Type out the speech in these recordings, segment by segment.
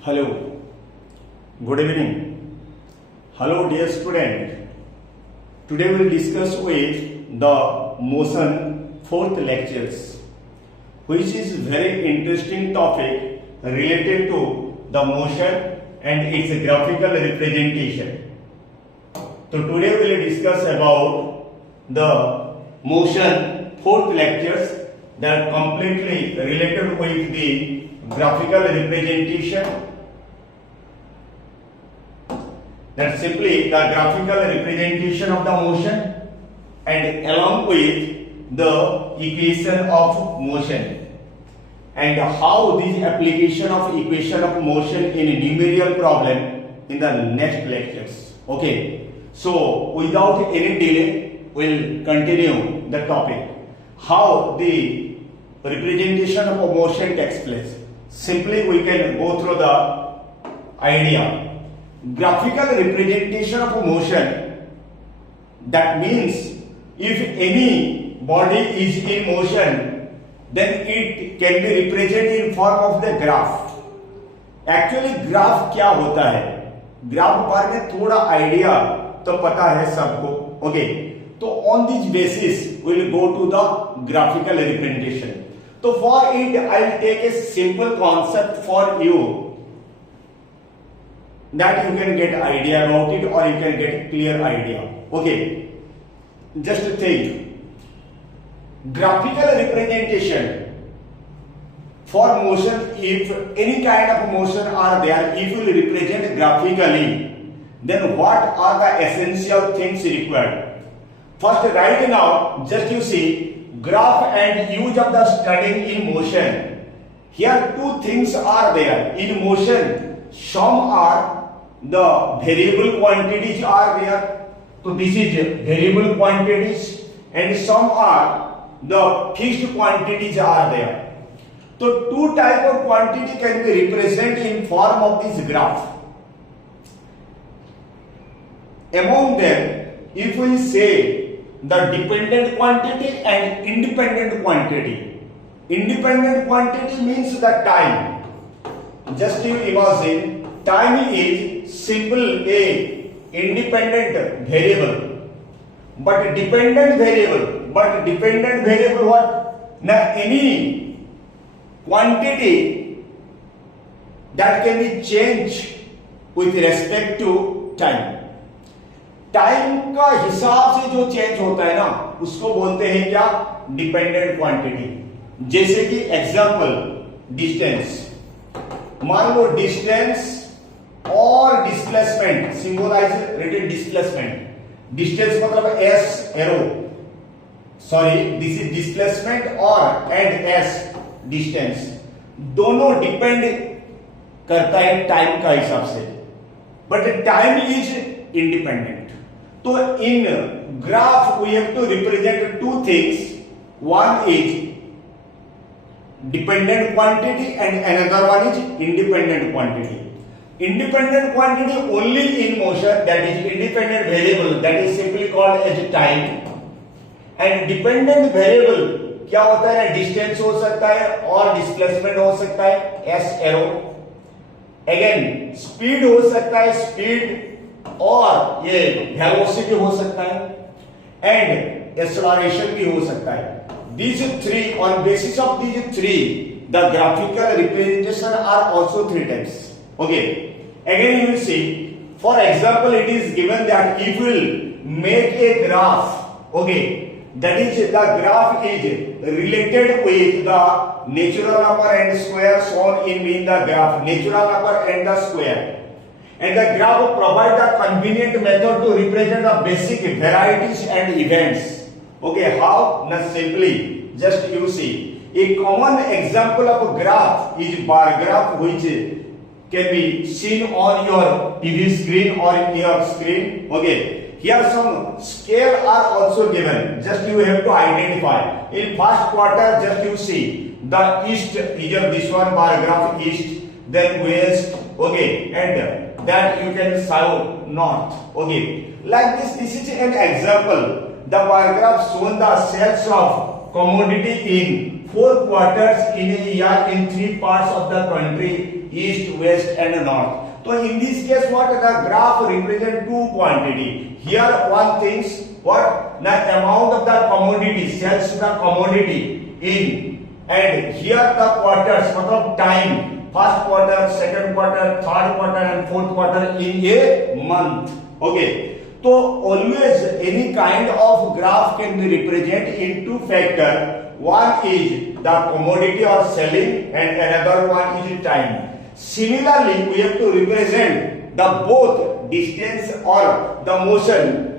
Hello, good evening. Hello, dear student. Today we will discuss with the motion fourth lectures, which is very interesting topic related to the motion and its graphical representation. So today we will discuss about the motion fourth lectures that are completely related with the graphical representation. That's simply the graphical representation of the motion and along with the equation of motion, and how this application of equation of motion in a numerical problem in the next lectures. Okay, so without any delay we'll continue the topic, how the representation of a motion takes place. Simply we can go through the idea. Graphical representation of a motion, that means if any body is in motion, then it can be represented in form of the graph. Actually graph क्या होता है, graph बारे में थोड़ा idea तो पता है सबको. ओके, तो on this basis we will go to the graphical representation. तो for it I will take a simple concept for you, that you can get idea about it or you can get clear idea. Okay, just think, graphical representation for motion, if any kind of motion are there, if you represent graphically, then what are the essential things required? First, right now just you see graph and use of the studying in motion. Here two things are there in motion. Some are the variable quantities are there, so this is variable quantities, and some are the fixed quantities are there. So two type of quantity can be represented in form of this graph. Among them, if we say the dependent quantity and independent quantity. Independent quantity means the time. Just you imagine, time is simple a independent variable, but dependent variable what? Now any quantity that can be changed with respect to time. Time का हिसाब से जो change होता है ना, उसको बोलते हैं क्या? Dependent quantity. जैसे कि एग्जांपल डिस्टेंस, मान लो डिस्टेंस और displacement, symbolize written displacement. Distance मतलब S arrow, sorry this is displacement और एंड एस डिस्टेंस, दोनों डिपेंड करता है टाइम का हिसाब से, बट टाइम इज इंडिपेंडेंट. तो in graph we have to represent two things, one is dependent quantity and another one is independent quantity. Independent quantity only in motion, that is independent variable, that is simply called as time. And dependent variable क्या होता है? Distance हो सकता है और displacement हो सकता है, एस एरो. अगेन स्पीड हो सकता है, स्पीड और ये वेलोसिटी हो सकता है, एंड एक्सेलरेशन भी हो सकता है. These three, on basis of these three, the graphical representation are also three types. Okay. Again you will see, for example, it is given that if you will make a graph, okay, that is the graph is related with the natural number and square shown in the graph, natural number and the square. And the graph provide the convenient method to represent the basic varieties and events. Okay, how? Not simply, just you see, a common example of a graph is bar graph, which can be seen on your TV screen or in your screen. Okay, here some scale are also given, just you have to identify. In first quarter, just you see the east is this one bar graph, east, then west, okay, and that you can south, north. Okay, like this is an example. The bar graph shown the sales of commodity in 4 quarters in a year in 3 parts of the country east, west and north. So in this case what the graph represent two quantity. Here one thinks what the amount of the commodity, sells the commodity in, and here the quarters, matlab time, first quarter, second quarter, third quarter and fourth quarter in a month. Okay, so always any kind of graph can be represented in two factor. One is the commodity or selling and another one is time. Similarly, we have to represent the both distance or the motion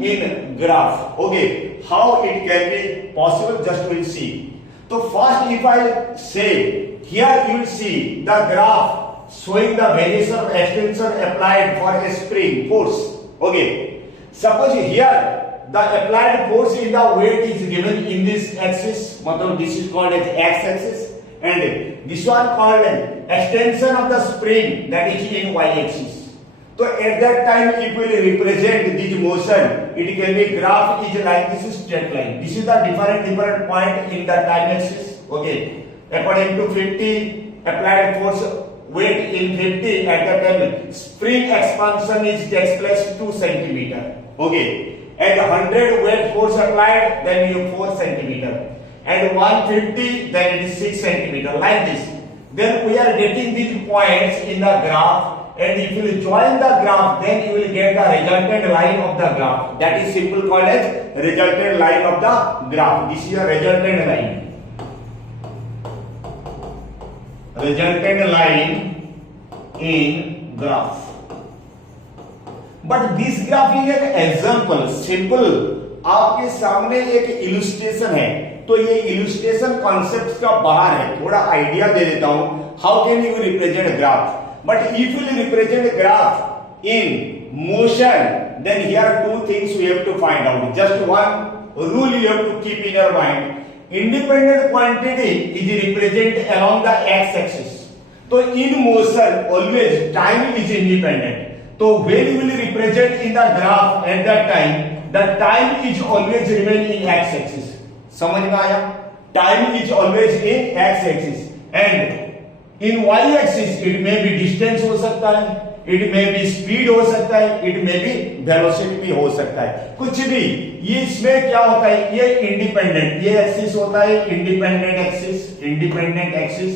in graph. Okay, how it can be possible, just we'll see. So first if I say, here you will see the graph showing the variation of extension applied for a spring force. Okay, suppose here the applied force in the weight is given in this axis, matlab this is called as x-axis, and this one called extension of the spring, that is in y-axis. So at that time if we represent this motion, it can be graph is like this is straight line. This is the different point in the time axis. Okay, according to 50 applied force weight in 50 at that time spring expansion is takes place 2 centimeter. Okay, and 100 weight force applied, then you 4 centimeter, and 150 then it is 6 centimeter, like this. Then we are getting these points in the graph, and if you join the graph, then you will get the resultant line of the graph. That is simply called as resultant line of the graph. This is a resultant line. Resultant line in graph. But this graph is an example, simple. आपके सामने एक illustration है, तो ये illustration concept का बाहर है, थोड़ा आइडिया दे देता हूं how can you represent graph. But if you represent a graph in motion, then here two things we have to find out. Just one rule you have to keep in your mind. Independent quantity is represented along the x-axis. So in motion always time is independent. So when you will represent in the graph at that time, the time is always remain in x-axis. समझ में आया? Time is always in x-axis, and in y-axis it may be distance हो सकता है, it may be speed हो सकता है, it may be velocity भी हो सकता है, कुछ भी. ये इसमें क्या होता है, ये इंडिपेंडेंट, ये एक्सिस होता है independent axis,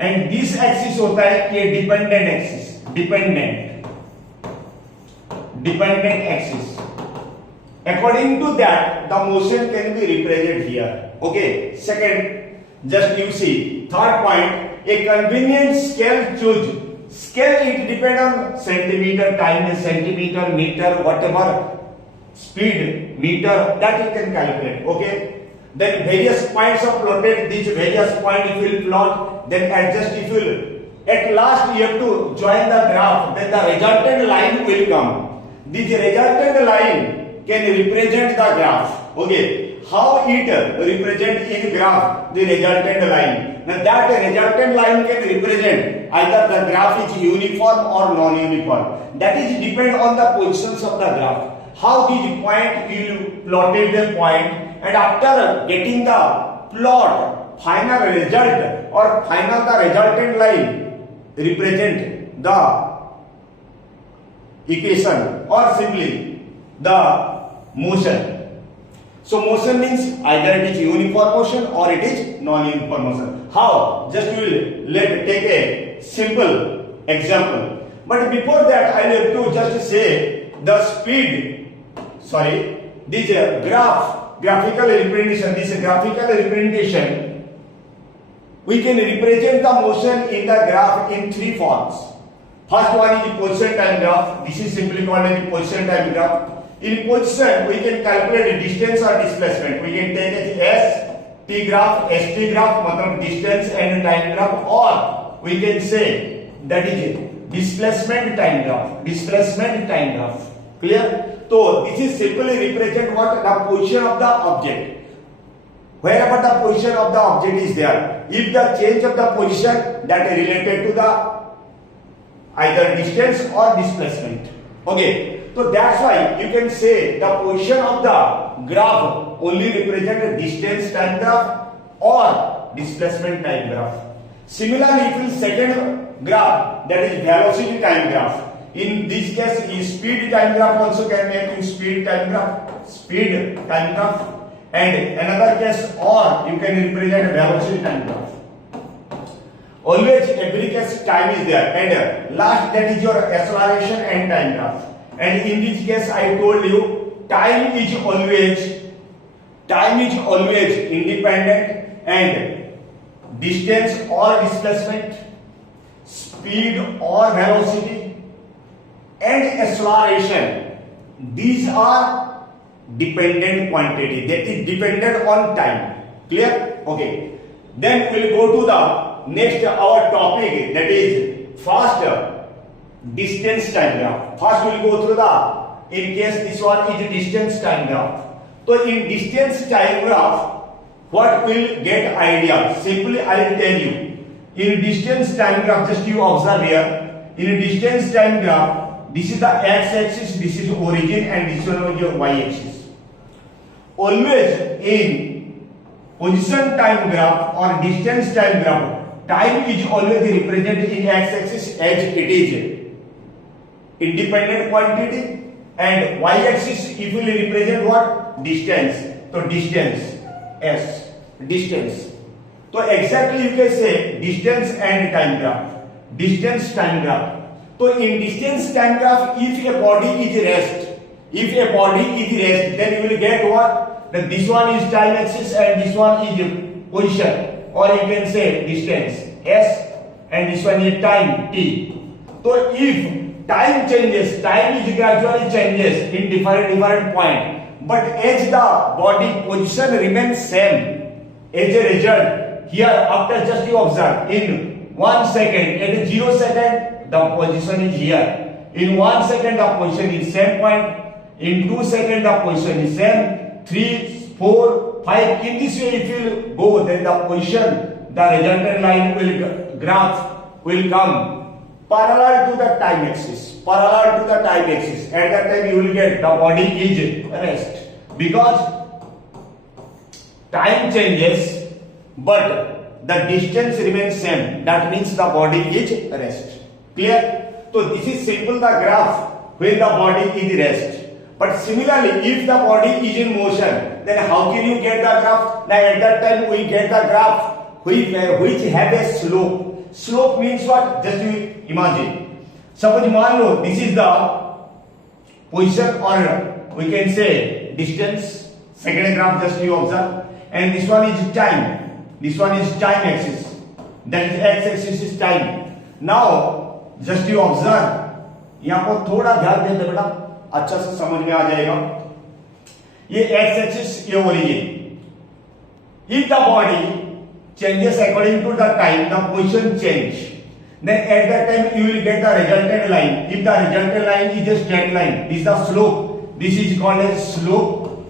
and this axis होता है ये dependent axis, dependent axis. According to that, the motion can be represented here. Okay. Second, just you see. Third point, a convenient scale choose. Scale it depend on centimeter, time is centimeter, meter, whatever, speed, meter, that you can calculate. Okay. Then various points are plotted. These various points if you will plot, then adjust if you will. At last you have to join the graph. Then the resultant line will come. This resultant line can represent the graph. Okay, how it represent in graph the resultant line. Now that resultant line can represent either the graph is uniform or non-uniform. That is depend on the positions of the graph. How this point you plotted the point, and after getting the plot, final result or final the resultant line represent the equation or simply the motion. So motion means either it is uniform motion or it is non-uniform motion. How? Just we will take a simple example. But before that I will have to just say the speed. This graphical representation. We can represent the motion in the graph in three forms. First one is the position time graph. This is simply called as the position time graph. In position, we can calculate distance or displacement. We can take as ST graph, matlab distance and time graph, or we can say that is displacement time graph. Clear? So this is simply represent what the position of the object. Wherever the position of the object is there, if the change of the position that is related to the either distance or displacement. Okay. So that's why you can say the position of the graph only represent a distance time graph, or displacement time graph. Similarly, if you second graph, that is velocity time graph. In this case, is speed time graph also can make in speed time graph, and another case, or you can represent velocity time graph. Always every case time is there, and last that is your acceleration and time graph. And in this case, I told you time is always independent, and distance or displacement, speed or velocity, and acceleration, these are dependent quantity, that is dependent on time. Clear? Okay. Then we'll go to the next our topic, that is first distance time graph. First we'll go through the, in case this one is distance time graph. So in distance time graph, what will get idea? Simply I will tell you. In distance time graph, just you observe here. In distance time graph, this is the x-axis, this is origin, and this one is your y-axis. Always in position time graph or distance time graph, time is always represented in x-axis as it is independent quantity, and y-axis if will represent what? Distance. So distance, s, distance. So exactly you can say distance and time graph. Distance time graph. So in distance time graph, if a body is rest, then you will get what? That this one is time axis and this one is position, or you can say distance s, and this one is time t. So if time changes, time is gradually changes in different point, but as the body position remains same, as a result, here after just you observe, in 1 second, at 0 second, the position is here. In 1 second, the position is same point. In 2 seconds, the position is same. 3, 4, 5. In this way, if you go, then the position, the resultant line will graph will come parallel to the time axis. At that time, you will get the body is rest, because time changes, but the distance remains same. That means the body is rest. Clear? So this is simple the graph when the body is rest. But similarly, if the body is in motion, then how can you get the graph? Now at that time we get the graph which have a slope. Slope means what? Just you imagine. Suppose मान लो this is the position, or we can say distance. Second graph just you observe, and this one is time. This one is time axis. That is x axis is time. Now just you observe, यहां पर थोड़ा ध्यान देते बेटा, अच्छा से समझ में आ जाएगा. ये एक्स एक्सिस, ये origin. If the body changes according to the time, the position change, then at that time you will get the resultant line. If the resultant line is a straight line, this is the slope. This is called as slope.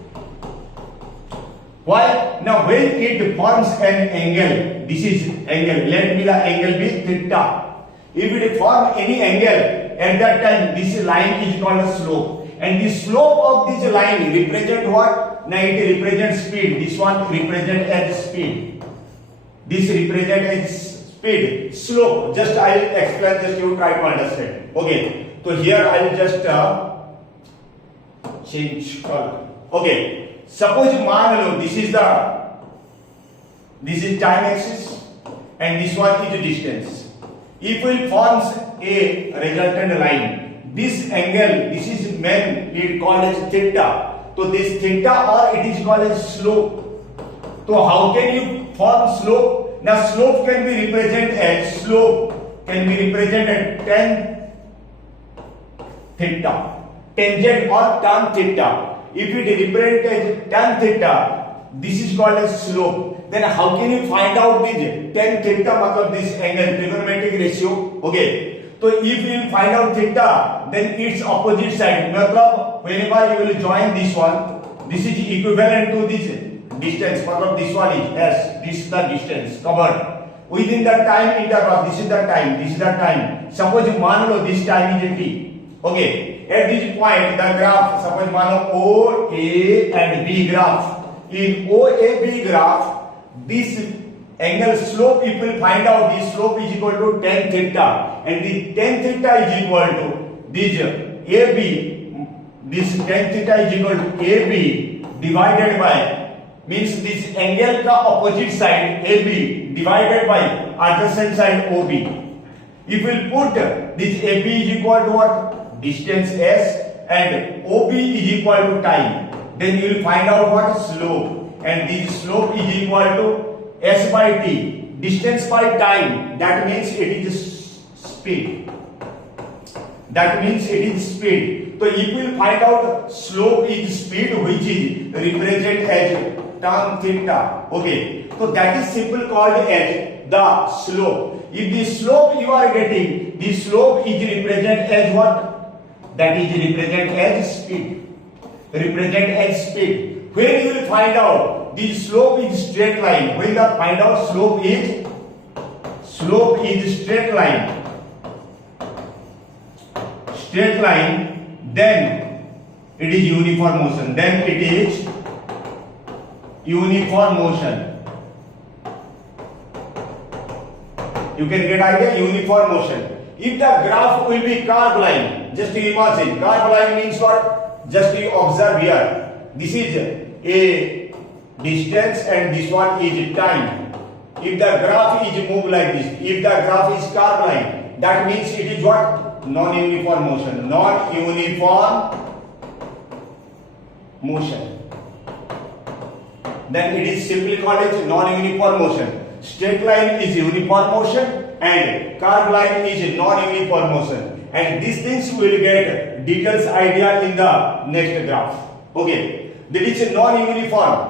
Why? Now when it forms an angle, this is angle, let me the angle be theta. If it form any angle, at that time this line is called a slope, and the slope of this line represent what? Now it represents speed. This one represent as speed. This represent as speed. Slope. Just I will explain. Just you try to understand. Okay. So here I will just change color. Okay. Suppose मान लो this is time axis, and this one is the distance. If we forms a resultant line, this angle, this is main, it called as theta. So this theta, or it is called as slope. So how can you form slope? Now slope can be represented as tan theta, tangent or tan theta. If it represents as tan theta, this is called as slope. Then how can you find out this tan theta? मतलब this angle, trigonometric ratio. Okay. So if you find out theta, then its opposite side. मतलब whenever you will join this one, this is equivalent to this distance. मतलब this one is s. This is the distance covered within the time interval. This is the time. This is the time. Suppose मान लो this time is t. Okay. At this point, the graph. Suppose मान लो O A and B graph. In O A B graph, this angle slope, if we find out the slope is equal to tan theta, and the tan theta is equal to this AB, this tan theta is equal to AB divided by, means this angle का opposite side AB divided by adjacent side OB. If we put this AB is equal to what? Distance S, and OB is equal to time, then you will find out what? Slope, and this slope is equal to S by T, distance by time, that means it is speed. That means it is speed. So if we find out slope is speed, which is represented as tan theta. Okay, so that is simply called as the slope. If the slope you are getting, the slope is represented as what? That is represented as speed. Represented as speed. When you will find out the slope is straight line, when you find out slope is straight line, then it is uniform motion. Then it is uniform motion. You can get idea, uniform motion. If the graph will be curved line, just imagine, curved line means what? Just you observe here. This is a distance and this one is time. If the graph is moved like this, if the graph is curved line, that means it is what? Non-uniform motion. Non-uniform motion. Then it is simply called as non-uniform motion. Straight line is uniform motion and curved line is non-uniform motion. And these things we will get details idea in the next graph. Okay, that is non-uniform.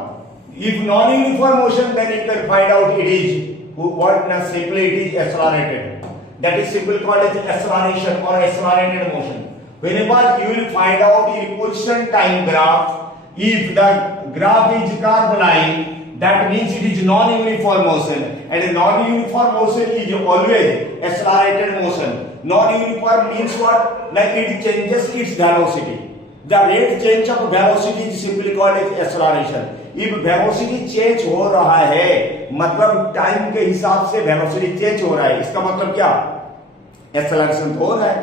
If non-uniform motion, then you can find out it is what? Simply it is accelerated. That is simply called as acceleration or accelerated motion. Whenever you will find out in position time graph, if the graph is curved line, that means it is non-uniform motion, and non-uniform motion is always accelerated motion. Non-uniform means what? Like it changes its velocity. The rate change of velocity is simply called as acceleration. If velocity change हो रहा है, मतलब time के हिसाब से velocity change हो रहा है, इसका मतलब क्या? Acceleration हो रहा है.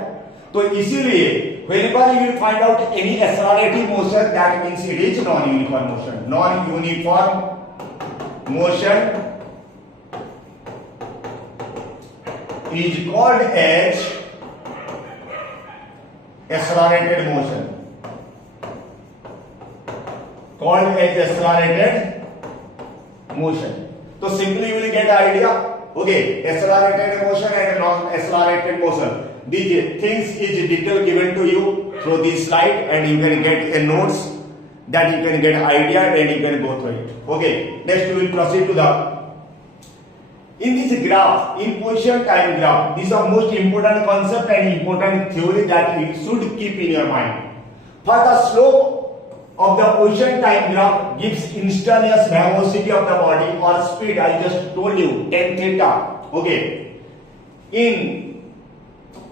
तो इसीलिए whenever you will find out any accelerating motion, that means it is non-uniform motion. Non-uniform motion is called as accelerated motion. Called as accelerated motion. So simply you will get idea. Okay, accelerated motion and non-accelerated motion. These things is detail given to you through this slide, and you can get a notes that you can get idea and you can go through it. Okay, next we will proceed to the. In this graph, in position time graph, this is the most important concept and important theory that you should keep in your mind. For the slope of the position time graph gives instantaneous velocity of the body or speed. I just told you tan theta. Okay. In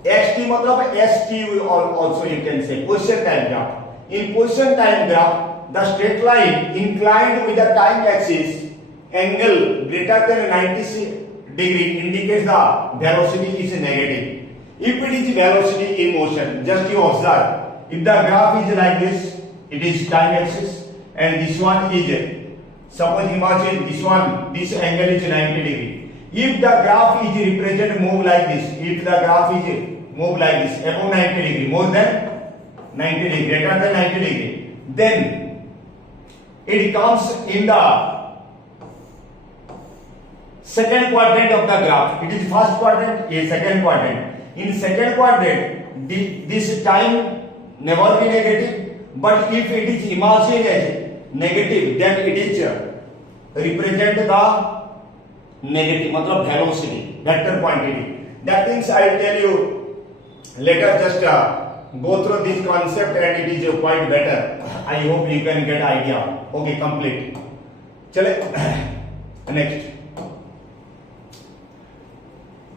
xt मतलब st also you can say position time graph. In position time graph, the straight line inclined with the time axis angle greater than 90 degree indicates the velocity is negative. If it is velocity in motion, just you observe. If the graph is like this, it is time axis, and this one is, suppose imagine this one, this angle is 90 degree. If the graph is represented move like this, if the graph is move like this, above 90 degree, more than 90 degree, greater than 90 degree, then it comes in the second quadrant of the graph. It is first quadrant, a second quadrant. In second quadrant, this time never be negative, but if it is imagined as negative, then it is represent the negative, मतलब velocity, vector quantity. That means I will tell you later. Just go through this concept and it is quite better. I hope you can get idea. Okay, complete. चले next.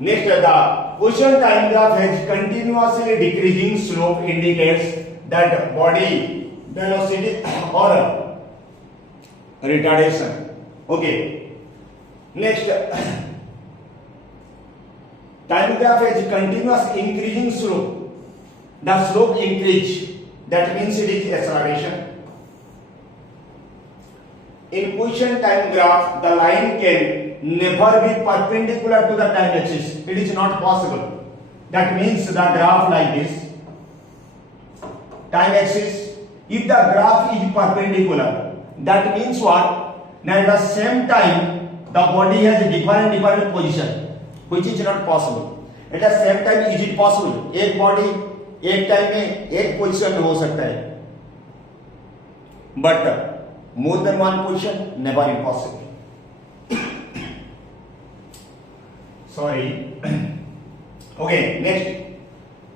Next, the position time graph has continuously decreasing slope indicates that body velocity or retardation. Okay. Next, time graph has continuous increasing slope. The slope increase, that means it is acceleration. In position time graph, the line can never be perpendicular to the time axis. It is not possible. That means the graph like this, time axis. If the graph is perpendicular, that means what? Now at the same time, the body has a different position, which is not possible. At the same time, is it possible? एक body एक time में एक position में हो सकता है, but more than one position, never impossible. Sorry. Okay, next.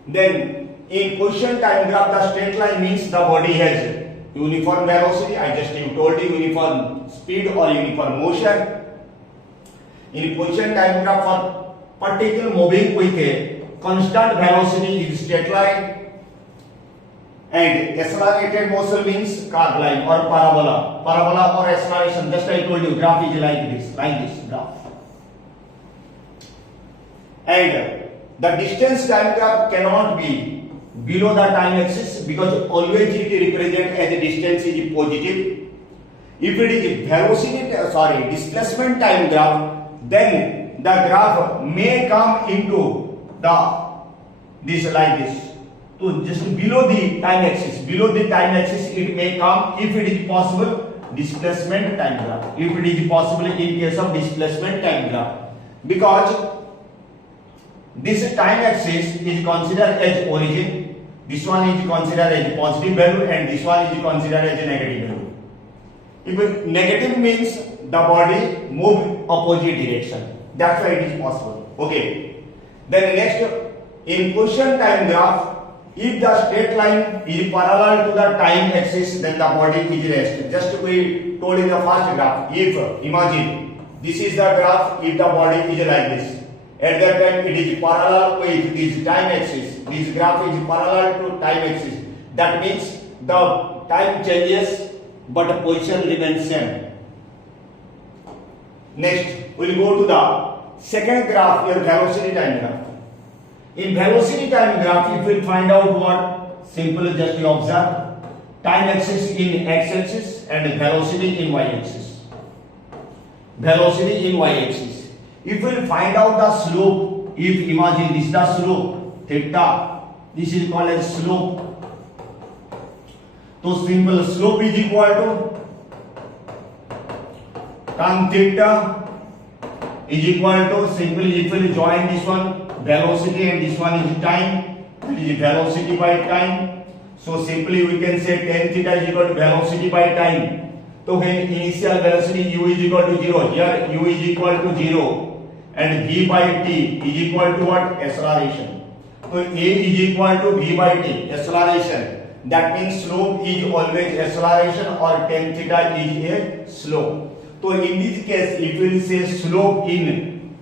Then in position time graph, the straight line means the body has uniform velocity. I just told you uniform speed or uniform motion. In position time graph, for particle moving with a constant velocity is straight line, and accelerated motion means curved line or parabola. Parabola or acceleration, just I told you, graph is like this graph. And the distance time graph cannot be below the time axis, because always it represents as a distance is positive. If it is displacement time graph, then the graph may come into this like this. So just below the time axis, it may come, if it is possible, displacement time graph. If it is possible in case of displacement time graph, because this time axis is considered as origin, this one is considered as positive value, and this one is considered as a negative value. If negative means the body move opposite direction, that's why it is possible. Okay. Then next, in position time graph, if the straight line is parallel to the time axis, then the body is rest. Just we told in the first graph, if imagine this is the graph, if the body is like this, at that time it is parallel with this time axis. This graph is parallel to time axis. That means the time changes, but the position remains same. Next, we will go to the second graph, your velocity time graph. In velocity time graph, if we find out what, simple, just you observe time axis in x-axis and velocity in y-axis. Velocity in y-axis. If we find out the slope, if imagine this is the slope theta, this is called as slope. So simple, slope is equal to tan theta is equal to, simply if we join this one velocity and this one is time, it is velocity by time. So simply we can say tan theta is equal to velocity by time. So when initial velocity u is equal to 0, here u is equal to 0, and v by t is equal to what? Acceleration. So a is equal to v by t, acceleration. That means slope is always acceleration, or tan theta is a slope. So in this case, if we say slope in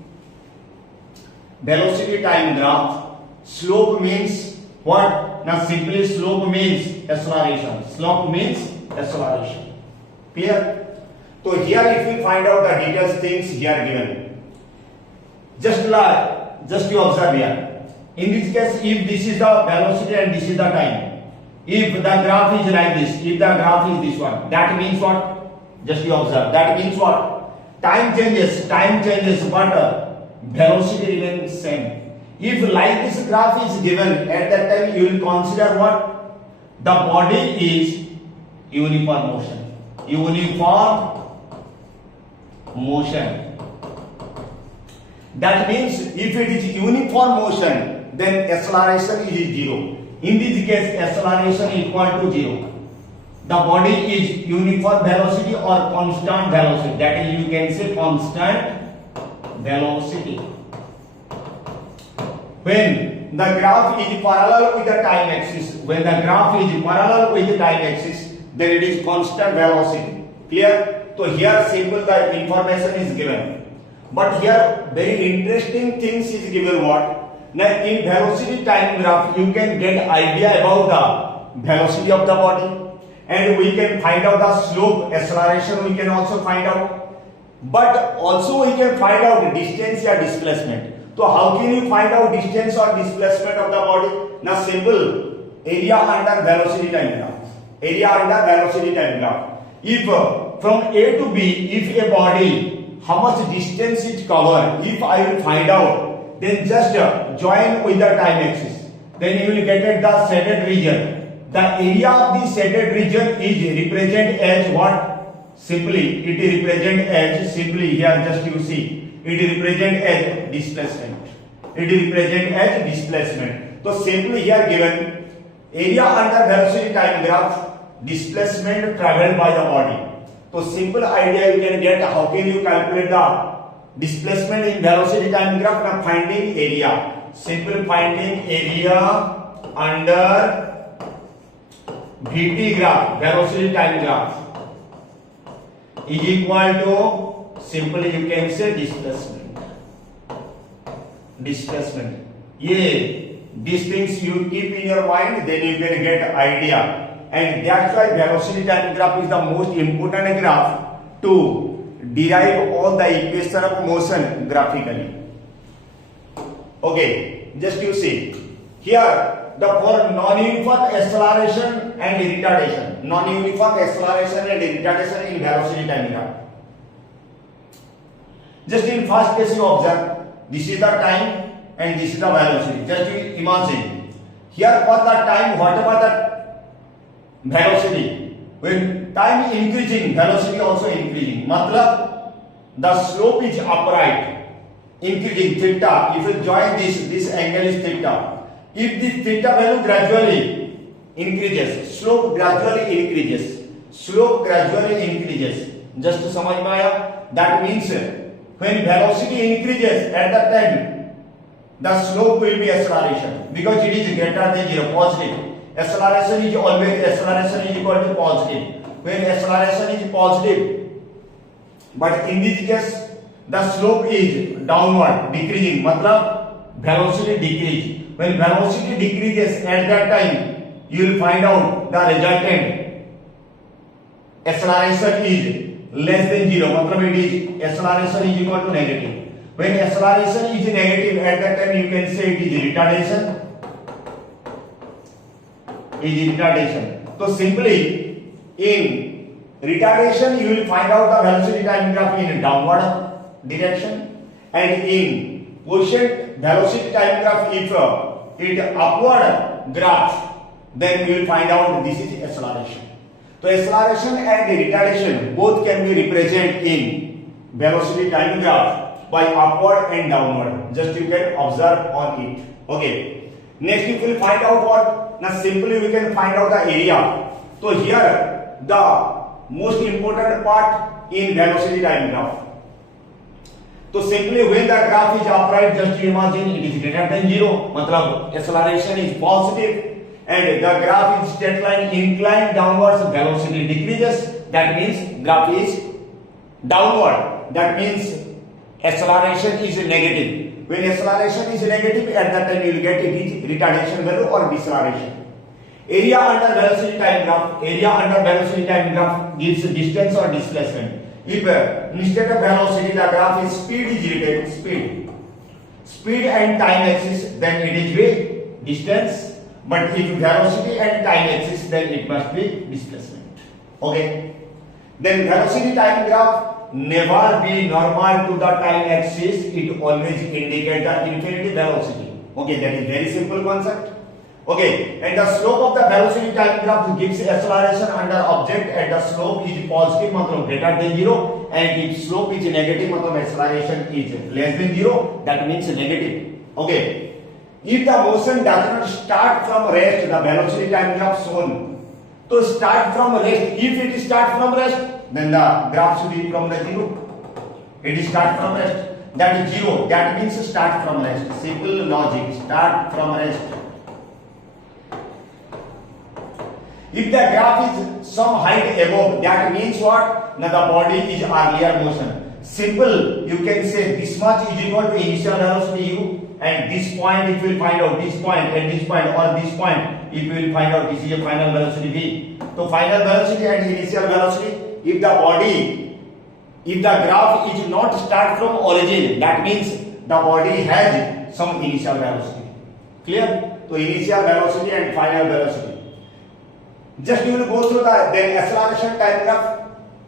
velocity time graph, slope means what? Now simply slope means acceleration. Slope means acceleration. Clear? So here if we find out the details things here given, just you observe here. In this case, if this is the velocity and this is the time, if the graph is like this, if the graph is this one, that means what? Just you observe. That means what? Time changes, but velocity remains same. If like this graph is given, at that time you will consider what? The body is uniform motion. Uniform motion. That means if it is uniform motion, then acceleration is 0. In this case, acceleration equal to 0. The body is uniform velocity or constant velocity. That is, you can say constant velocity. When the graph is parallel with the time axis, then it is constant velocity. Clear? So here simple the information is given. But here very interesting things is given what? Now in velocity time graph, you can get idea about the velocity of the body, and we can find out the slope, acceleration we can also find out. but also we can find out distance or displacement. So how can you find out distance or displacement of the body? Now simple, area under velocity time graph. Area under velocity time graph. If from A to B, if a body, how much distance it cover, if I will find out, then just join with the time axis. Then you will get at the shaded region. The area of the shaded region is represented as what? Simply, it is represented as, simply here just you see, it is represented as displacement. It is represented as displacement. So simply here given, area under velocity time graph, displacement traveled by the body. So simple idea you can get, how can you calculate the displacement in velocity time graph? Now finding area. Simple finding area under VT graph, velocity time graph, is equal to, simply you can say displacement. Displacement. Yeah, these things you keep in your mind, then you can get idea. And that's why velocity time graph is the most important graph to derive all the equation of motion graphically. Okay, just you see here, the for non-uniform acceleration and retardation, non-uniform acceleration and retardation in velocity time graph. Just in first case you observe, this is the time and this is the velocity. Just you imagine here for the time, whatever the velocity, when time increasing, velocity also increasing. Matlab the slope is upright, increasing theta. If you join this angle is theta. If this theta value gradually increases, slope gradually increases, slope gradually increases. Just to समझ में आया? That means when velocity increases at that time, the slope will be acceleration because it is greater than zero, positive. Acceleration is always, acceleration is equal to positive. When acceleration is positive, but in this case the slope is downward, decreasing. मतलब velocity decrease. When velocity decreases at that time, you will find out the resultant acceleration is less than zero. मतलब it is acceleration is equal to negative. When acceleration is negative at that time, you can say it is retardation. Is retardation. So simply in retardation you will find out the velocity time graph in downward direction, and in quotient velocity time graph if it upward graph, then we will find out this is acceleration. So acceleration and retardation both can be represented in velocity time graph by upward and downward. Just you can observe on it. Okay. Next you will find out what? Now simply we can find out the area. So here the most important part in velocity time graph. So simply when the graph is upright, just imagine it is greater than zero. मतलब acceleration is positive and the graph is straight line inclined downwards, velocity decreases. That means graph is downward. That means acceleration is negative. When acceleration is negative, at that time you will get it is retardation value or deceleration. Area under velocity time graph. Area under velocity time graph gives distance or displacement. If instead of velocity the graph is speed is written, speed and time axis, then it is with distance. But if velocity and time axis, then it must be displacement. Okay. Then velocity time graph never be normal to the time axis. It always indicate the infinity velocity. Okay, that is very simple concept. Okay, and the slope of the velocity time graph gives acceleration under object, and the slope is positive, मतलब greater than zero, and if slope is negative, मतलब acceleration is less than zero, that means negative. Okay, if the motion does not start from rest, the velocity time graph shown. To start from rest, if it start from rest, then the graph should be from the zero. It start from rest, that is zero. That means start from rest. Simple logic. Start from rest. If the graph is some height above, that means what? Now the body is earlier motion. Simple, you can say this much is equal to initial velocity u, and this point if you will find out this point and this point, or this point if you will find out this is a final velocity v. So final velocity and initial velocity, if the body If the graph is not start from origin, that means the body has some initial velocity. Clear? So initial velocity and final velocity. Just you will go through the then acceleration time graph.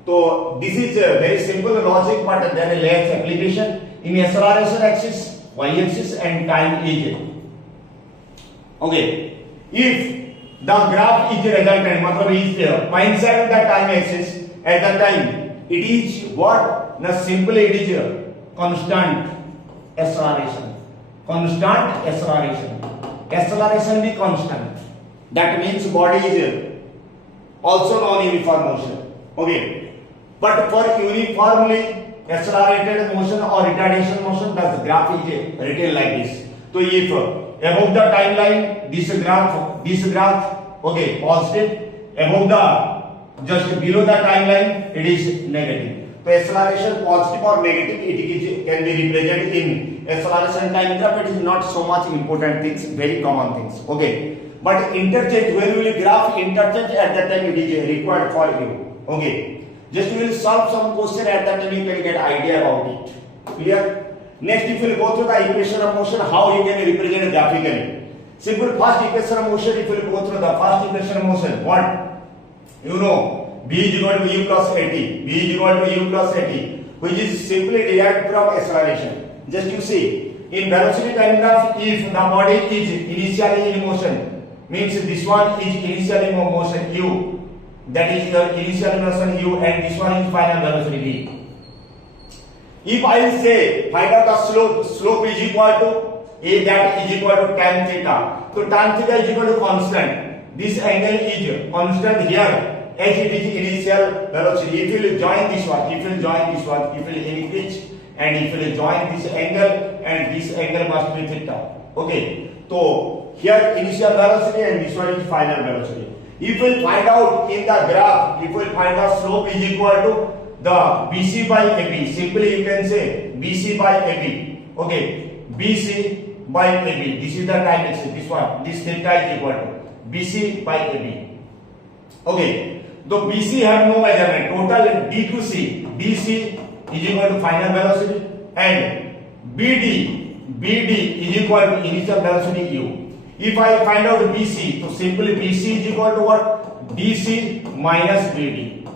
So this is a very simple logic, but there is less application. In acceleration axis, y-axis and time is. Okay. If the graph is resultant, matlab is coincide the time axis at the time, it is what? Now simply it is constant acceleration. Constant acceleration. Acceleration be constant. That means body is also non-uniform motion. Okay. But for uniformly accelerated motion or retardation motion, the graph is written like this. So if above the timeline, this graph, okay, positive. Above the, just below the timeline, it is negative. So acceleration positive or negative, can be represented in acceleration time graph. It is not so much important things, very common things. Okay. But interchange, when you will graph interchange, at that time it is required for you. Okay. Just you will solve some question, at that time you can get idea about it. Clear? Next, if you will go through the equation of motion, how you can represent graphically. Simple first equation of motion, if you will go through the first equation of motion, what? You know, B is equal to U plus AT. B is equal to U plus AT, which is simply derived from acceleration. Just you see, in velocity time graph, if the body is initially in motion, means this one is initially in motion U, that is your initial motion U, and this one is final velocity V. If I will say find out the slope is equal to A, that is equal to tan theta. So tan theta is equal to constant. This angle is constant here, as it is initial velocity. If you will join this one, if you will join this one, if you will increase, and if you will join this angle, and this angle must be theta. Okay. So here initial velocity and this one is final velocity. If we will find out in the graph, if we will find out slope is equal to the BC by AB, simply you can say BC by AB. Okay, BC by AB. This is the time axis. This one, this theta is equal to BC by AB. Okay, though BC have no measurement, total D to C. DC is equal to final velocity, and BD is equal to initial velocity U. If I find out BC, so simply BC is equal to what? DC minus BD.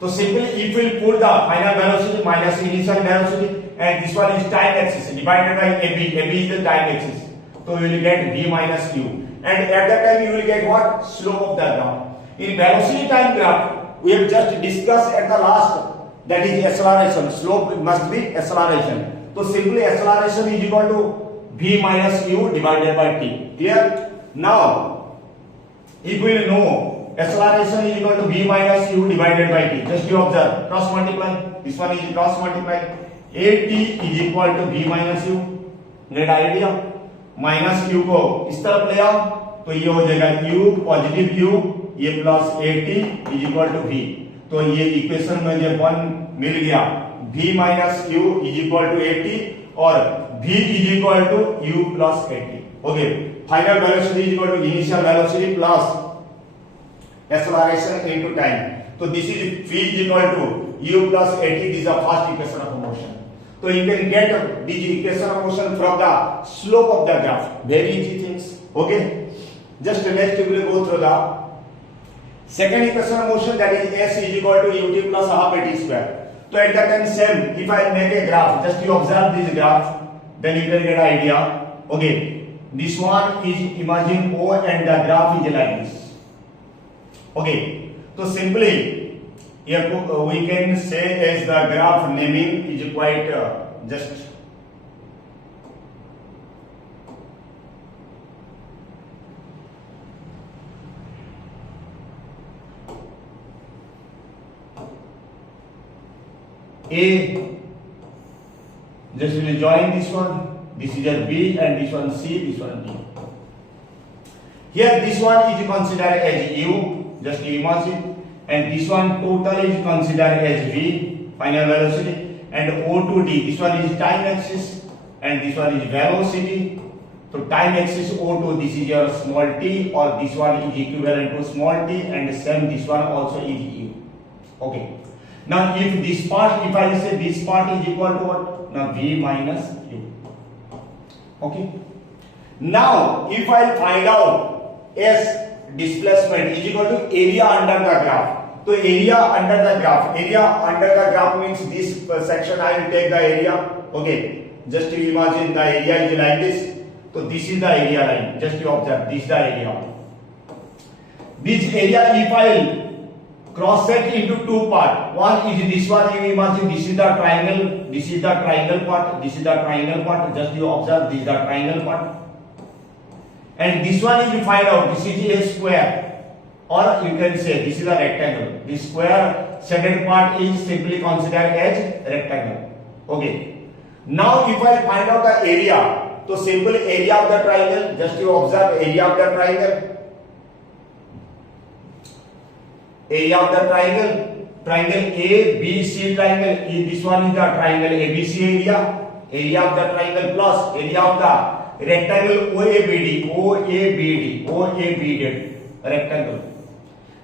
So simply if we put the final velocity minus initial velocity, and this one is time axis divided by AB. AB is the time axis. So you will get V minus U. And at that time you will get what? Slope of the graph. In velocity time graph, we have just discussed at the last, that is acceleration. Slope must be acceleration. So simply acceleration is equal to V minus U divided by T. Clear? Now, if we will know acceleration is equal to V minus U divided by T, just you observe, cross multiply. This one is cross multiply. AT is equal to V minus U. Get idea? Minus Q को इस तरफ ले आओ तो ये हो जाएगा U positive U, ये plus AT is equal to V. तो ये इक्वेशन में जो 1 मिल गया, V minus U is equal to AT और V is equal to U plus AT. Okay, final velocity is equal to initial velocity plus acceleration into time. So this is V is equal to U plus AT. This is the first equation of motion. So you can get this equation of motion from the slope of the graph. Very easy things. Okay. Just next we will go through the second equation of motion, that is S is equal to ut plus half AT square. So at that time same, if I make a graph, just you observe this graph, then you can get an idea. Okay. This one is imagine O and the graph is like this. Okay, so simply we can say as the graph naming is quite just A. Just will join this one. This is a B and this one C, this one D. Here this one is considered as U. Just imagine, and this one total is considered as V, final velocity, and O to D. This one is time axis, and this one is velocity. So time axis O to, this is your small t, or this one is equivalent to small t, and same this one also is U. Okay. Now if this part, if I say this part is equal to what? Now V minus U. Okay. Now if I find out S displacement is equal to area under the graph. So area under the graph means this section I will take the area. Okay. Just to imagine the area is like this. So this is the area line. Just to observe, this is the area. This area, if I will cross set into two parts. One is this one. You imagine this is the triangle. This is the triangle part. This is the triangle part. Just you observe, this is the triangle part. And this one is you find out. This is a square, or you can say this is a rectangle. This square shaded part is simply considered as rectangle. Okay. Now if I find out the area, so simple area of the triangle, just you observe area of the triangle. Area of the triangle, triangle ABC triangle, this one is the triangle ABC area. Area of the triangle plus area of the rectangle OABD rectangle.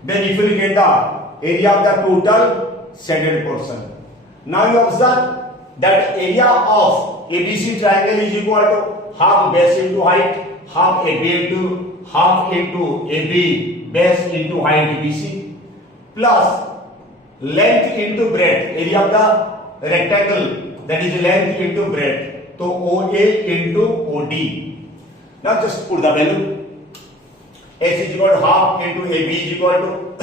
Then if you get the area of the total shaded portion. Now you observe that area of ABC triangle is equal to half base into height, half AB into AB base into height BC, plus length into breadth, area of the rectangle, that is length into breadth. So OA into OD. Now just put the value. S is equal to half into AB is equal to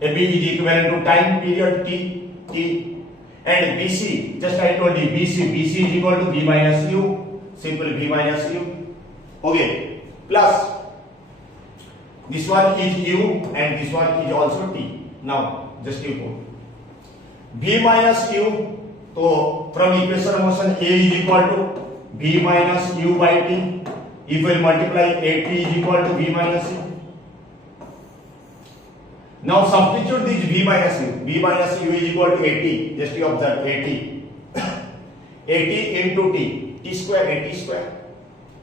AB is equivalent to time period T. And BC, just I told you BC is equal to V minus U, simple V minus U. Okay, plus this one is U and this one is also T. Now just you put V minus U. So from equation of motion A is equal to V minus U by T. If we multiply AT is equal to V minus U. Now substitute this V minus U. V minus U is equal to AT. Just you observe AT. AT into T. T square, AT square.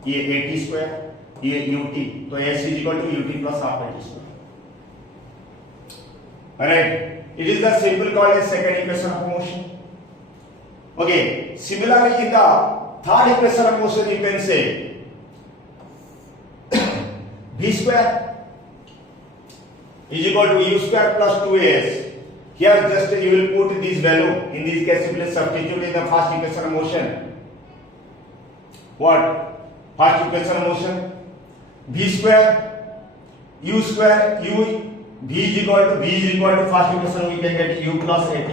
ये AT square, ये UT. So S is equal to UT plus half AT square. Alright. It is the simple called as second equation of motion. Okay. Similarly, in the third equation of motion, you can say V square is equal to U square plus 2AS. Here just you will put this value. In this case, you will substitute in the first equation of motion. What? First equation of motion. V square, U square, V is equal to first equation we can get U plus AT.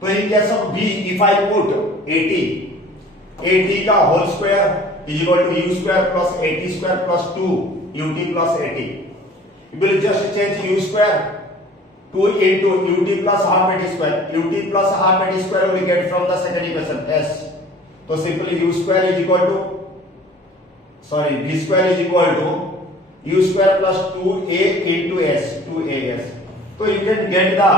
So in case of V, if I put AT का whole square is equal to U square plus AT square plus 2 UT plus AT. You will just change U square 2 into UT plus half AT square. UT plus half AT square we get from the second equation S. So simply U square is equal to V square is equal to U square plus 2A into S, 2AS. So you can get the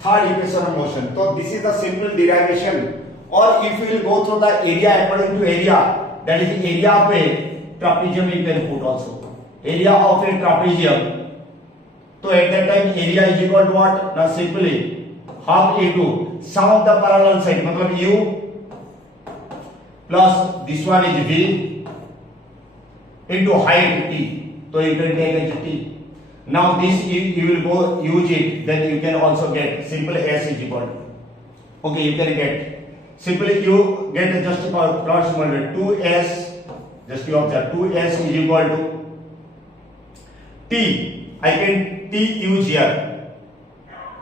third equation of motion. So this is the simple derivation. Or if you will go through the area according to area, that is the area of a trapezium you can put also. Area of a trapezium. So at that time area is equal to what? Now simply half into sum of the parallel side, matlab U plus this one is V into height T. So you can take as T. Now this you will go use it, then you can also get simple S is equal to. Okay, you can get simply you get just cross multiply 2S. Just you observe 2S is equal to T. I can T use here.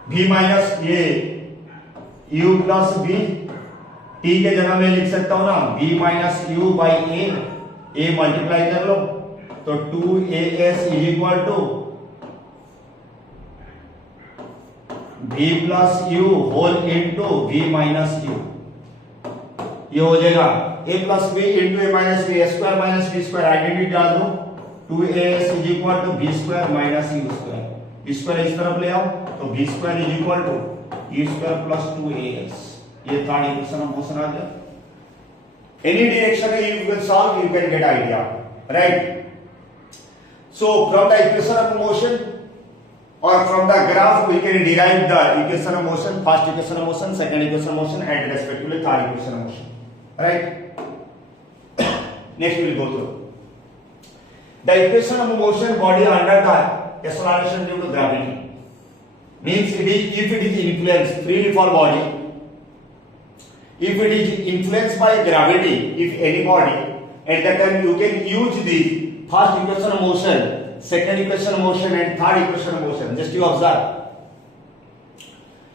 V minus A U plus V. T के जगह मैं लिख सकता हूँ ना V minus U by A multiply कर लो तो 2AS is equal to V plus U whole into V minus U. ये हो जाएगा A plus V into A minus V, A square minus V square identity डाल दो 2AS is equal to V square minus U square. V square इस तरफ ले आओ तो V square is equal to U square plus 2AS. ये third equation of motion आ गया. Any direction you will solve, you can get idea, right? So from the equation of motion, or from the graph we can derive the equation of motion, first equation of motion, second equation of motion, and respectively third equation of motion. Right? Next we will go through the equation of motion body under the acceleration due to gravity. Means it is, if it is influenced freely for body, if it is influenced by gravity, if any body, at that time you can use the first equation of motion, second equation of motion, and third equation of motion. Just you observe.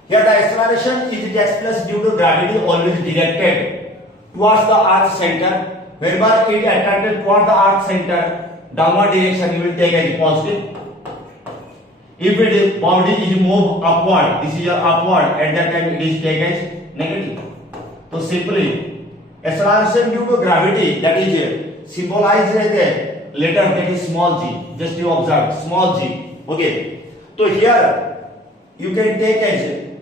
Here the acceleration is takes place due to gravity always directed towards the earth center. Wherever it attracted toward the earth center, downward direction you will take as positive. If it is body is moved upward, this is your upward, at that time it is taken as negative. So simply, acceleration due to gravity, that is symbolized as a letter that is small g. Just you observe, small g. Okay. So here you can take as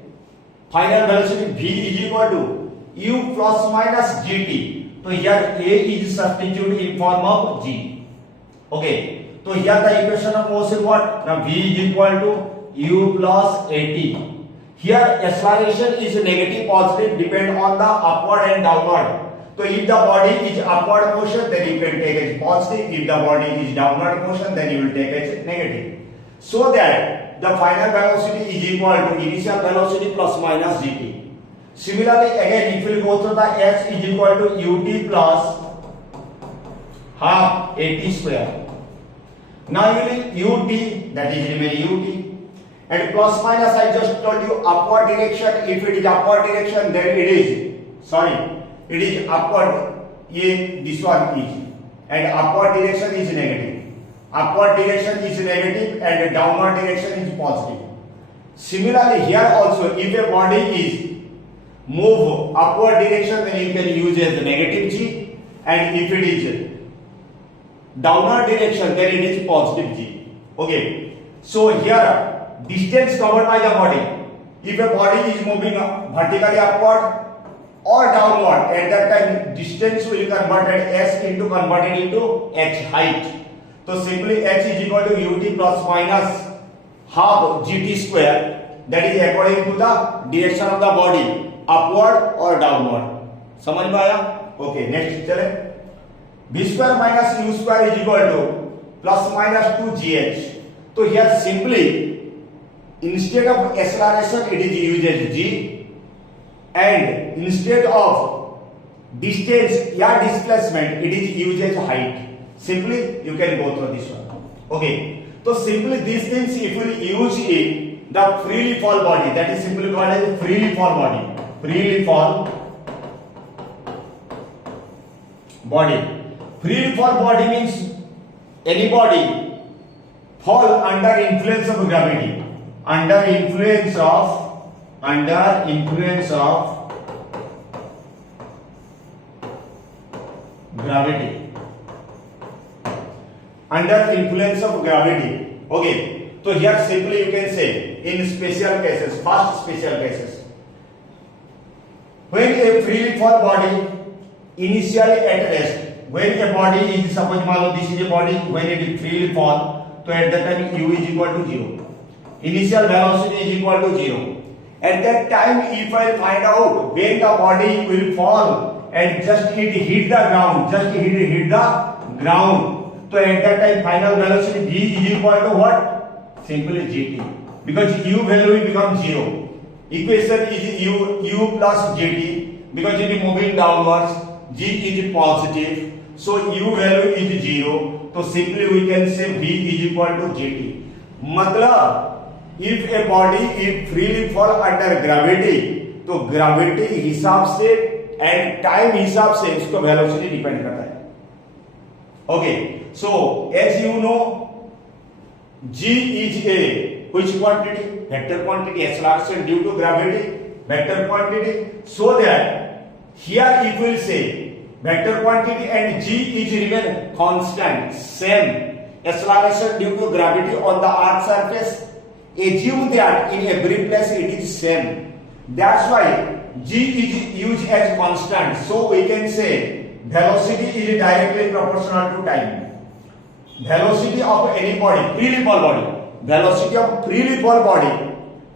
final velocity v is equal to u plus minus gt. So here a is substituted in form of g. Okay. So here the equation of motion what? Now v is equal to u plus at. Here acceleration is negative positive depend on the upward and downward. So if the body is upward motion, then you can take as positive. If the body is downward motion, then you will take as negative. So that the final velocity is equal to initial velocity plus minus gt. Similarly, again if you go through the x is equal to ut plus half at square. Now you will ut, that is remain ut, and plus minus I just told you upward direction. If it is upward direction, then it is upward. This one is, and upward direction is negative. Upward direction is negative and downward direction is positive. Similarly, here also, if a body is move upward direction, then you can use as negative g, and if it is downward direction, then it is positive g. Okay. So here distance covered by the body. If a body is moving vertically upward or downward, at that time distance will be converted s into converted into h, height. So simply h is equal to ut plus minus half gt square. That is according to the direction of the body, upward or downward. समझ में आया? Okay. Next चले. v square minus u square is equal to plus minus 2gh. So here simply instead of acceleration it is used as g, and instead of distance or displacement it is used as height. Simply you can go through this one. Okay. So simply these things if we use in the freely fall body, that is simply called as freely fall body. Freely fall body. Freely fall body means any body fall under influence of gravity. Under influence of gravity. Under influence of gravity. Okay. So here simply you can say in special cases, first special cases, when a freely fall body initially at rest, when a body is, suppose this is a body, when it is freely fall, so at that time u is equal to 0. Initial velocity is equal to 0. At that time, if I find out when the body will fall and just it hit the ground, so at that time final velocity v is equal to what? Simply gt. Because u value will become 0. Equation is u plus gt, because it is moving downwards, g is positive, so u value is 0. So simply we can say v is equal to gt. मतलब if a body is freely fall under gravity, तो gravity हिसाब से and time हिसाब से इसको velocity depend करता है. Okay, so as you know, g is a which quantity? Vector quantity. Acceleration due to gravity, vector quantity. So that here if we will say vector quantity and g is remain constant, same. Acceleration due to gravity on the earth surface, assume that in every place it is same. That's why g is used as constant. So we can say velocity is directly proportional to time. Velocity of any body, freely fall body, velocity of freely fall body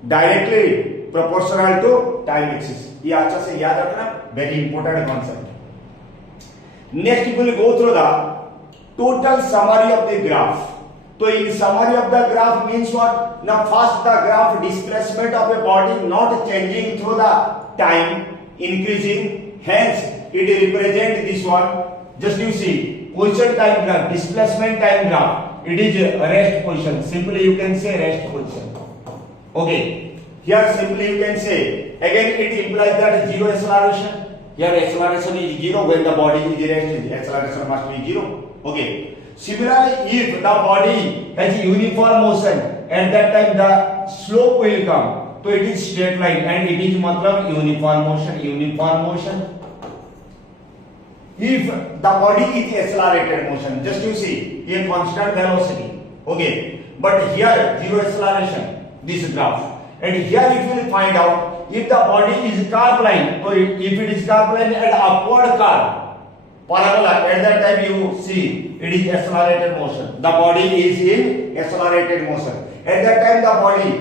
directly proportional to time axis. ये अच्छा से याद रखना, very important concept. Next we will go through the total summary of the graph. So in summary of the graph means what? Now first the graph displacement of a body not changing through the time, increasing, hence it represent this one. Just you see position time graph, displacement time graph. It is rest position. Simply you can say rest position. Okay. Here simply you can say again it implies that zero acceleration. Here acceleration is zero when the body is rest. Acceleration must be zero. Okay. Similarly, if the body has uniform motion, at that time the slope will come. So it is straight line and it is matlab uniform motion. Uniform motion. If the body is accelerated motion, just you see a constant velocity, okay, but here zero acceleration, this graph, and here it will find out if the body is curved line. So if it is curved line and upward curve parabola, at that time you see it is accelerated motion. The body is in accelerated motion. At that time the body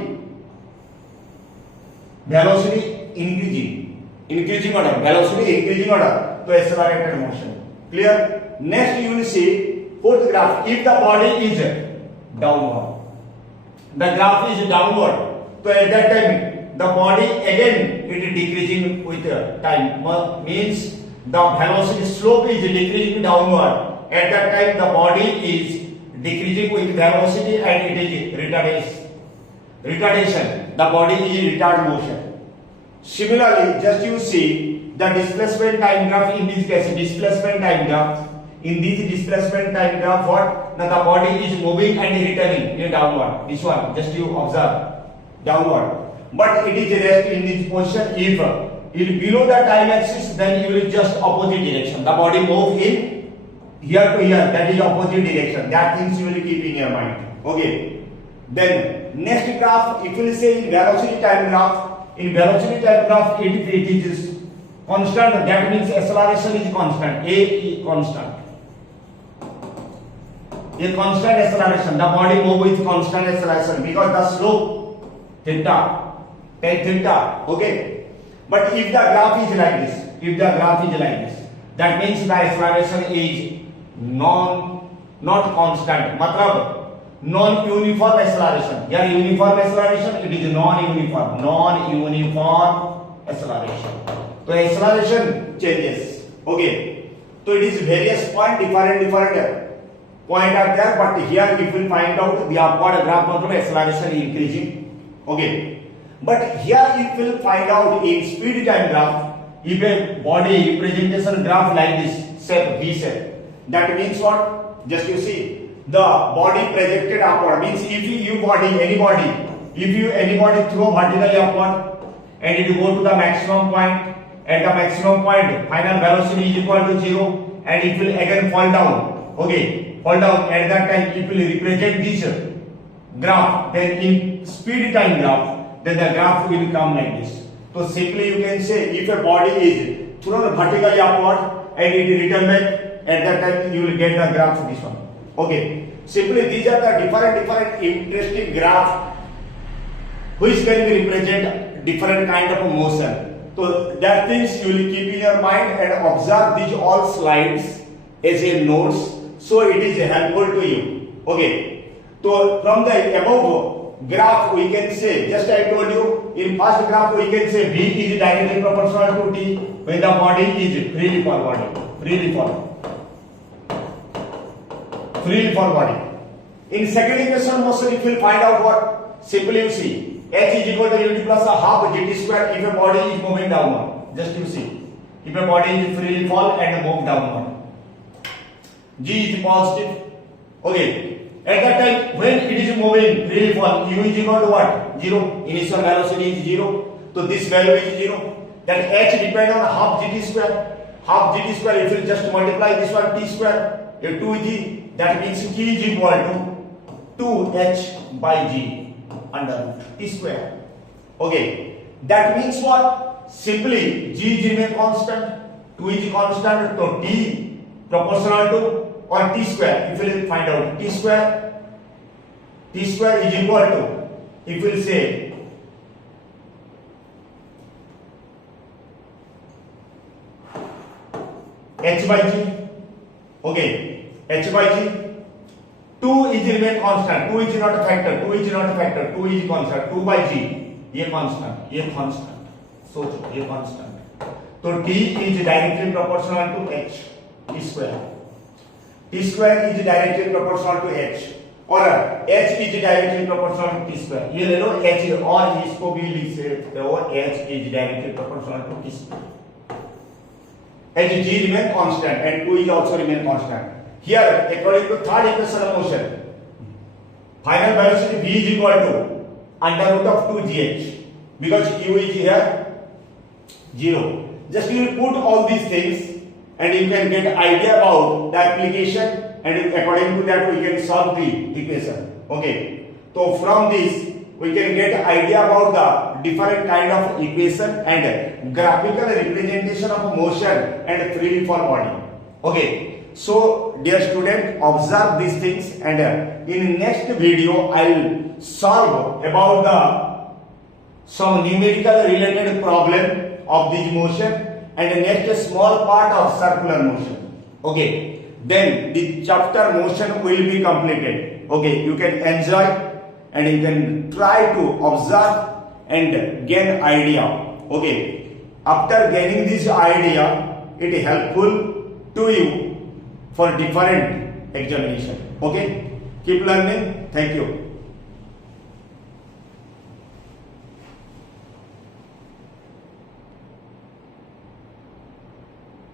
velocity increasing order, velocity increasing order. To accelerated motion. Clear? Next you will see fourth graph. If the body is downward, the graph is downward. So at that time the body again it is decreasing with time. Means the velocity slope is decreasing downward. At that time the body is decreasing with velocity and it is retardation. The body is retard motion. Similarly, just you see the displacement time graph in this case, displacement time graph. In this displacement time graph, what? Now the body is moving and returning downward. This one, just you observe downward. But it is rest in this position. If it below the time axis, then you will just opposite direction. The body move in here to here. That is opposite direction. That things you will keep in your mind. Okay. Then next graph, if you will say in velocity time graph. In velocity time graph, it is constant. That means acceleration is constant. A is constant. A constant acceleration. The body move with constant acceleration because the slope theta, tan theta. Okay. But if the graph is like this, that means the acceleration is not constant. मतलब non-uniform acceleration. Here uniform acceleration, it is non-uniform acceleration. So acceleration changes. Okay. So it is various point, different point are there, but here we will find out the upward graph of acceleration increasing. Okay. But here it will find out in speed time graph, if a body representation graph like this shape, V shape, that means what? Just you see. The body projected upward means if anybody throw vertically upward and it go to the maximum point, at the maximum point final velocity is equal to 0 and it will again fall down. Okay, fall down. At that time it will represent this graph. Then in speed time graph, then the graph will come like this. So simply you can say if a body is thrown vertically upward and it return back, at that time you will get the graph this one. Okay, simply these are the different interesting graph which can be represent different kind of motion. So that things you will keep in your mind and observe these all slides as a notes. So it is helpful to you. Okay, so from the above graph we can say, just I told you in first graph we can say V is directly proportional to T when the body is freely fall body. In second equation motion, if you will find out what, simply you see H is equal to ut plus a half gt square if a body is moving downward. Just you see, if a body is freely fall and move downward, G is positive. Okay, at that time when it is moving freely fall, u is equal to what? 0. Initial velocity is 0. So this value is 0. That H depends on half gt square. Half gt square, if you just multiply this one t square, a 2g. That means T is equal to 2h by g under root t square. Okay, that means what? Simply g is remain constant, 2 is constant, so t proportional to or t square. If you will find out t T square is equal to, if we'll say h by g, okay, h by g, 2 is remain constant, 2 is not a factor, 2 is not a factor, 2 is constant, 2 by g, ये constant, सोचो ये constant, तो t is directly proportional to h, t square is directly proportional to h, और h is directly proportional to t square, ये ले लो h, और इसको भी लिख सकते हो h is directly proportional to t square, h g remain constant and 2 is also remain constant. Here, according to third equation of motion, final velocity v is equal to under root of 2gh, because u is here 0. Just you will put all these things and you can get idea about the application, and according to that we can solve the equation. Okay, so from this we can get idea about the different kind of equation and graphical representation of motion and free fall body. Okay, so dear student, observe these things, and in next video I will solve about the some numerical related problem of this motion, and next small part of circular motion. Okay, then the chapter motion will be completed. Okay, you can enjoy and you can try to observe and gain idea. Okay, after gaining this idea, it is helpful to you for different examination. Okay, keep learning. Thank you.